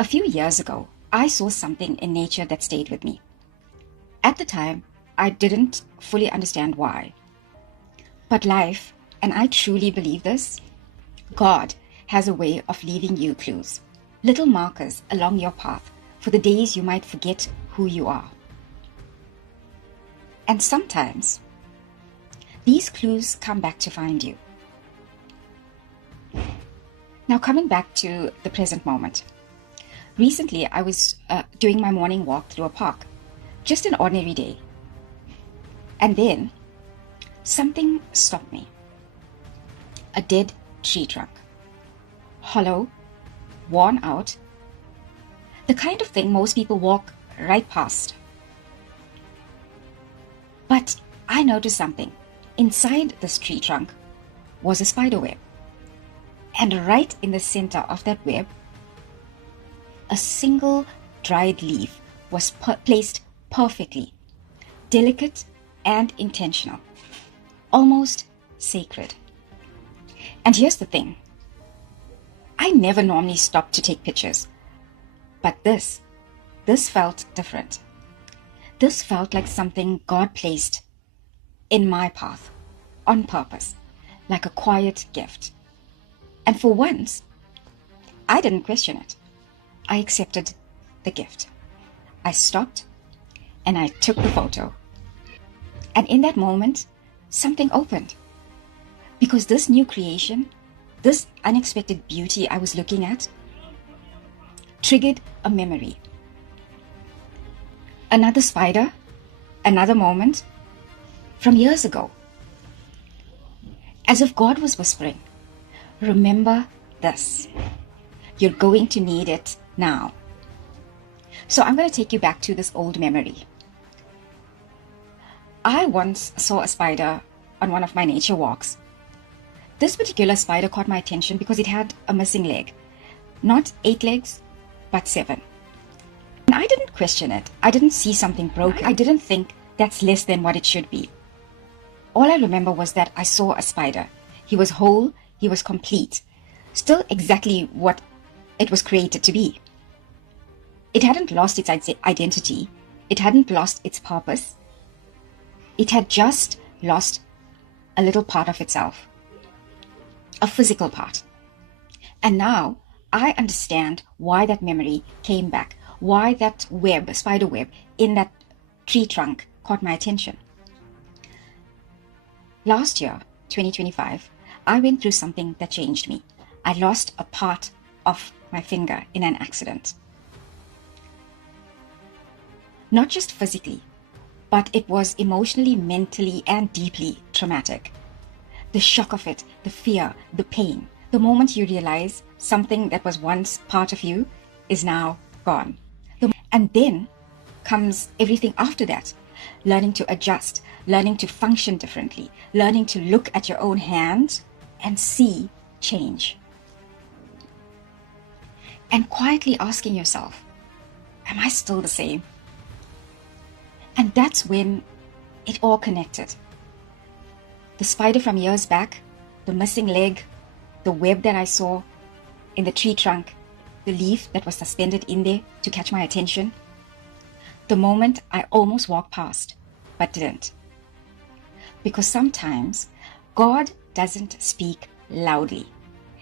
A few years ago, I saw something in nature that stayed with me. At the time, I didn't fully understand why. But life, and I truly believe this, God has a way of leaving you clues, little markers along your path for the days you might forget who you are. And sometimes, these clues come back to find you. Now, coming back to the present moment. Recently, I was doing my morning walk through a park, just an ordinary day. And then, something stopped me. A dead tree trunk. Hollow, worn out. The kind of thing most people walk right past. But I noticed something. Inside this tree trunk was a spider web. And right in the center of that web, a single dried leaf was placed perfectly, delicate and intentional, almost sacred. And here's the thing. I never normally stop to take pictures, but this felt different. This felt like something God placed in my path on purpose, like a quiet gift. And for once, I didn't question it. I accepted the gift. I stopped and I took the photo. And in that moment, something opened. Because this new creation, this unexpected beauty I was looking at, triggered a memory. Another spider, another moment from years ago. As if God was whispering, remember this. You're going to need it now. So I'm going to take you back to this old memory. I once saw a spider on one of my nature walks. This particular spider caught my attention because it had a missing leg. Not 8 legs, but 7. And I didn't question it. I didn't see something broken. I didn't think that's less than what it should be. All I remember was that I saw a spider. He was whole, he was complete. Still exactly what it was created to be. It hadn't lost its identity. It hadn't lost its purpose. It had just lost a little part of itself. A physical part. And now I understand why that memory came back. Why that web, spider web, in that tree trunk caught my attention. Last year, 2025, I went through something that changed me. I lost a part of my finger in an accident. Not just physically, but it was emotionally, mentally, and deeply traumatic. The shock of it, the fear, the pain, the moment you realize something that was once part of you is now gone. And then comes everything after that. Learning to adjust, learning to function differently, learning to look at your own hand and see change. And quietly asking yourself, am I still the same? And that's when it all connected. The spider from years back, the missing leg, the web that I saw in the tree trunk, the leaf that was suspended in there to catch my attention. The moment I almost walked past, but didn't. Because sometimes God doesn't speak loudly.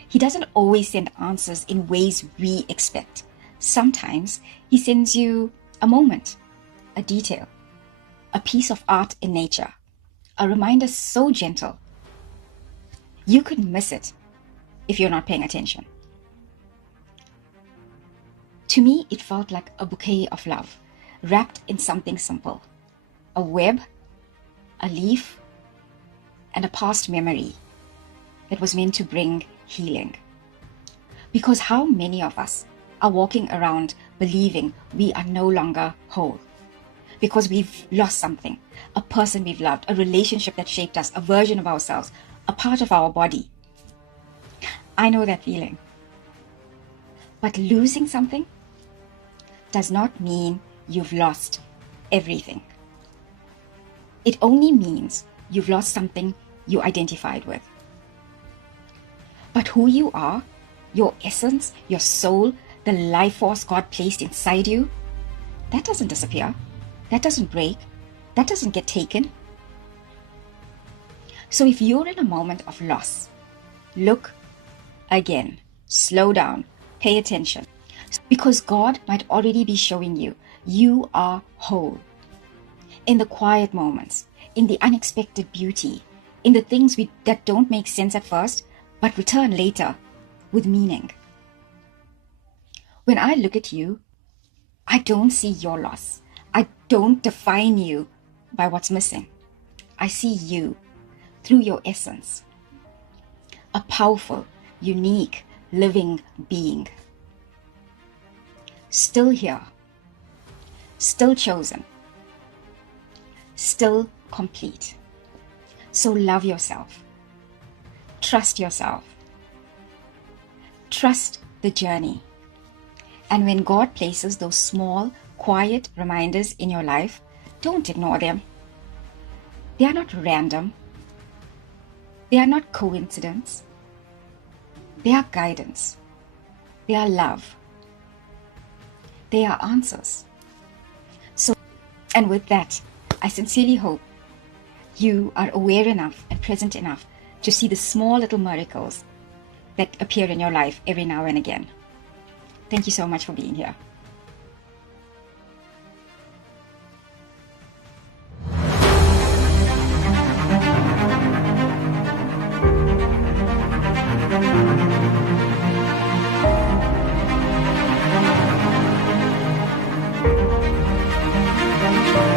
He doesn't always send answers in ways we expect. Sometimes He sends you a moment, a detail, a piece of art in nature, a reminder so gentle, you could miss it if you're not paying attention. To me, it felt like a bouquet of love, wrapped in something simple. A web, a leaf, and a past memory that was meant to bring healing. Because how many of us are walking around believing we are no longer whole? Because we've lost something, a person we've loved, a relationship that shaped us, a version of ourselves, a part of our body. I know that feeling. But losing something does not mean you've lost everything. It only means you've lost something you identified with. But who you are, your essence, your soul, the life force God placed inside you, that doesn't disappear. That doesn't break. That doesn't get taken. So if you're in a moment of loss, look again. Slow down. Pay attention. Because God might already be showing you, you are whole. In the quiet moments, in the unexpected beauty, in the things that don't make sense at first, but return later with meaning. When I look at you, I don't see your loss. I don't define you by what's missing. I see you through your essence. A powerful, unique, living being. Still here. Still chosen. Still complete. So love yourself. Trust yourself. Trust the journey. And when God places those small, quiet reminders in your life, don't ignore them. They are not random. They are not coincidence. They are guidance. They are love. They are answers. And with that, I sincerely hope you are aware enough and present enough to see the small little miracles that appear in your life every now and again. Thank you so much for being here.